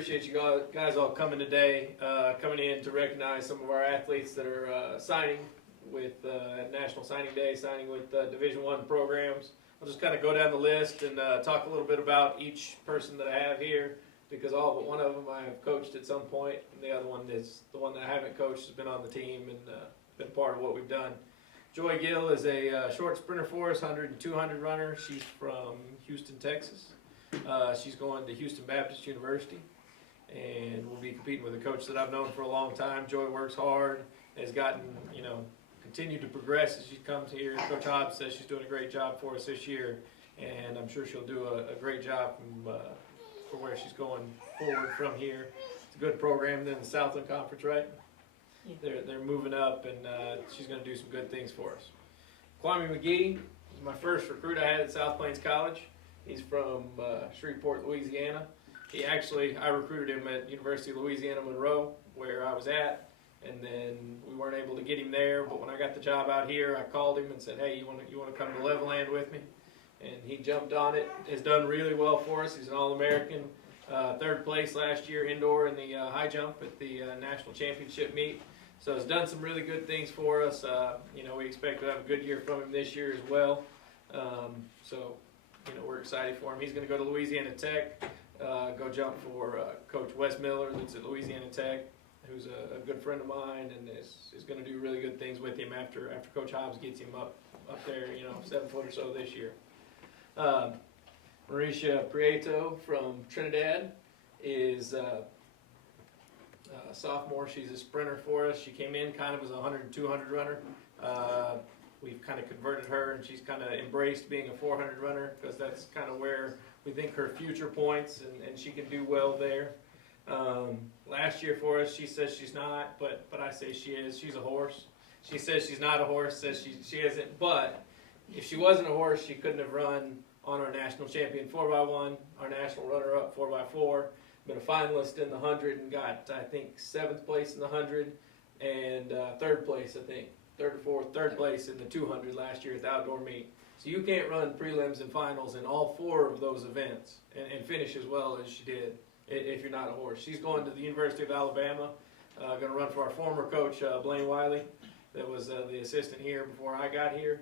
appreciate you guys all coming today, coming in to recognize some of our athletes that are signing with National Signing Day, signing with Division I programs. I'll just kind of go down the list and talk a little bit about each person that I have here, because all but one of them I have coached at some point, and the other one is the one that I haven't coached, has been on the team and been part of what we've done. Joy Gill is a short sprinter for us, 100 and 200 runner. She's from Houston, Texas. She's going to Houston Baptist University, and will be competing with a coach that I've known for a long time. Joy works hard, has gotten, continued to progress as she comes here. Coach Hobbs says she's doing a great job for us this year, and I'm sure she'll do a great job for where she's going forward from here. It's a good program in the Southland Conference, right? Yeah. They're moving up, and she's going to do some good things for us. Kwame McGee is my first recruit I had at South Plains College. He's from Shreveport, Louisiana. I recruited him at University of Louisiana Monroe, where I was at, and then we weren't able to get him there. But when I got the job out here, I called him and said, "Hey, you want to come to Levelland with me?" And he jumped on it. Has done really well for us. He's an All-American, third place last year indoor in the high jump at the national championship meet. So has done some really good things for us. We expect to have a good year from him this year as well. We're excited for him. He's going to go to Louisiana Tech, go jump for Coach Wes Miller, that's at Louisiana Tech, who's a good friend of mine, and is going to do really good things with him after Coach Hobbs gets him up there, 7 foot or so this year. Mauricia Prieto from Trinidad is a sophomore. She's a sprinter for us. She came in kind of as a 100 and 200 runner. We've kind of converted her, and she's kind of embraced being a 400 runner, because that's kind of where we think her future points, and she can do well there. Last year for us, she says she's not, but I say she is. She's a horse. She says she's not a horse, says she isn't, but if she wasn't a horse, she couldn't have run on our national champion 4x1, our national runner-up 4x4, been a finalist in the 100 and got, I think, 7th place in the 100 and 3rd place, I think. Third place in the 200 last year at the outdoor meet. So you can't run prelims and finals in all 4 of those events and finish as well as she did if you're not a horse. She's going to the University of Alabama, going to run for our former coach, Blaine Wiley, that was the assistant here before I got here.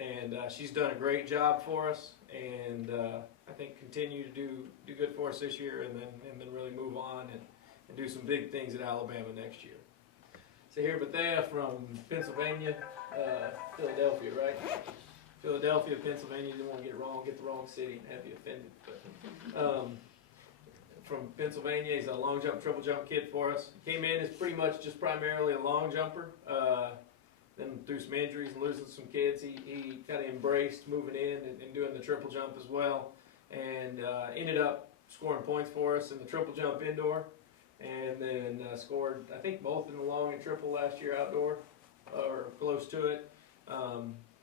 And she's done a great job for us, and I think continue to do good for us this year, and then really move on and do some big things at Alabama next year. So here, Bethea from Pennsylvania, Philadelphia, right? Philadelphia, Pennsylvania. You didn't want to get the wrong city and have you offended. But, from Pennsylvania, he's a long jump, triple jump kid for us. Came in as pretty much just primarily a long jumper. Then through some injuries and losing some kids, he kind of embraced moving in and doing the triple jump as well, and ended up scoring points for us in the triple jump indoor. And then scored, I think, both in the long and triple last year outdoor, or close to it.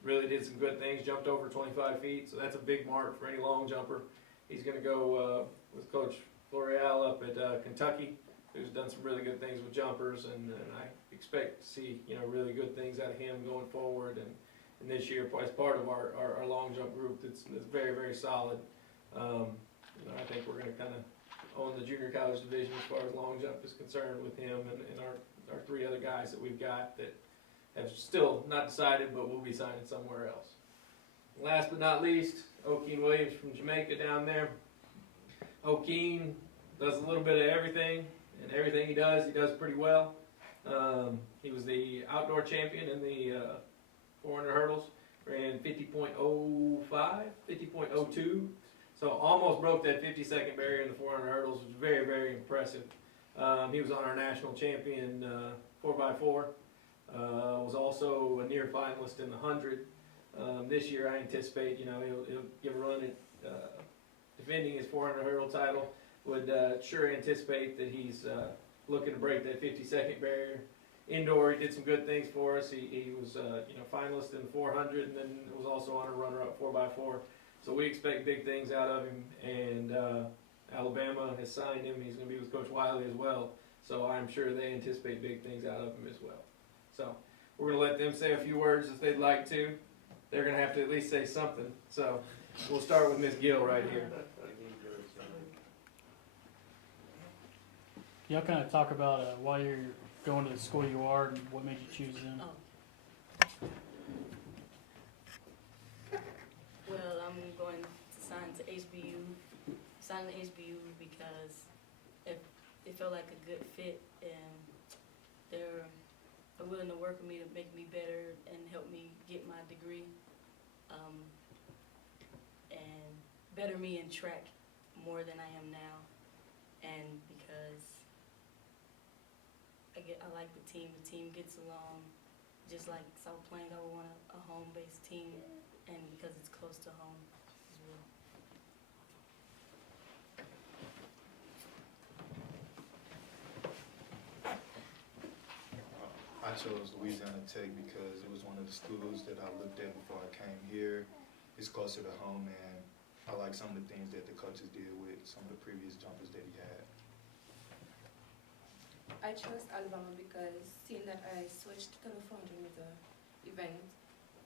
Really did some good things, jumped over 25 feet, so that's a big mark for any long jumper. He's going to go with Coach L'Oreal up at Kentucky, who's done some really good things with jumpers, and I expect to see really good things out of him going forward. And this year, as part of our long jump group, that's very, very solid. I think we're going to kind of own the junior college division as far as long jump is concerned with him and our 3 other guys that we've got that have still not decided, but will be signing somewhere else. Last but not least, O'Keen Williams from Jamaica down there. O'Keen does a little bit of everything, and everything he does pretty well. He was the outdoor champion in the 400 hurdles, ran 50.05, 50.02. So almost broke that 50-second barrier in the 400 hurdles, which was very, very impressive. He was on our national champion 4x4. Was also a near finalist in the 100. This year I anticipate, he'll give a run at defending his 400 hurdle title. Would sure anticipate that he's looking to break that 50-second barrier. Indoor, he did some good things for us. He was finalist in the 400, and then was also on a runner-up 4x4. So we expect big things out of him, and Alabama has signed him. He's going to be with Coach Wiley as well, so I'm sure they anticipate big things out of him as well. So we're going to let them say a few words if they'd like to. They're going to have to at least say something. So we'll start with Ms. Gill right here. Y'all kind of talk about why you're going to the school you are and what made you choose them. Oh. Well, I'm going to sign to HBU, because it felt like a good fit, and they're willing to work with me to make me better and help me get my degree, and better me in track more than I am now, and because I like the team gets along, just like South Plains. I would want a home-based team, and because it's close to home as well. I chose Louisiana Tech because it was one of the schools that I looked at before I came here. It's closer to home, and I like some of the things that the coaches did with some of the previous jumpers that he had. I chose Alabama because seeing that I switched to the 400-meter event,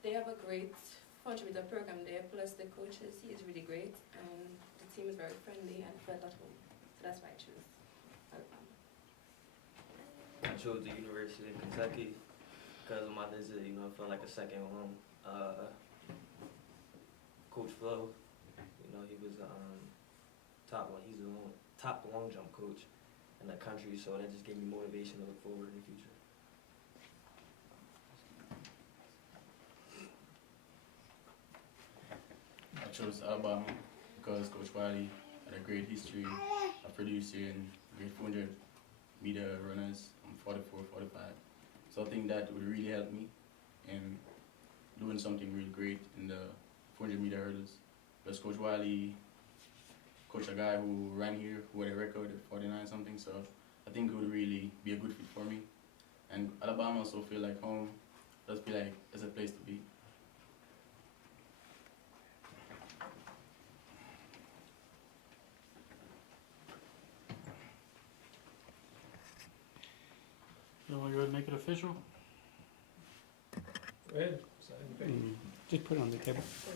they have a great 400-meter program there, plus the coaches, he is really great, and the team is very friendly and felt at home. So that's why I chose Alabama. I chose the University of Kentucky because of my visit, you know, it felt like a second home. Coach Flo, you know, he was he's the top long jump coach in the country, so that just gave me motivation to look forward in the future. I chose Alabama because Coach Wiley had a great history of producing great 400-meter runners, 44, 45. So I think that would really help me in doing something really great in the 400-meter hurdles. Plus Coach Wiley coached a guy who ran here, who had a record at 49 something, so I think it would really be a good fit for me. And Alabama also feel like home, does feel like it's a place to be. You want to go ahead and make it official? Go ahead, sign the paper. Just put it on the table. Sure.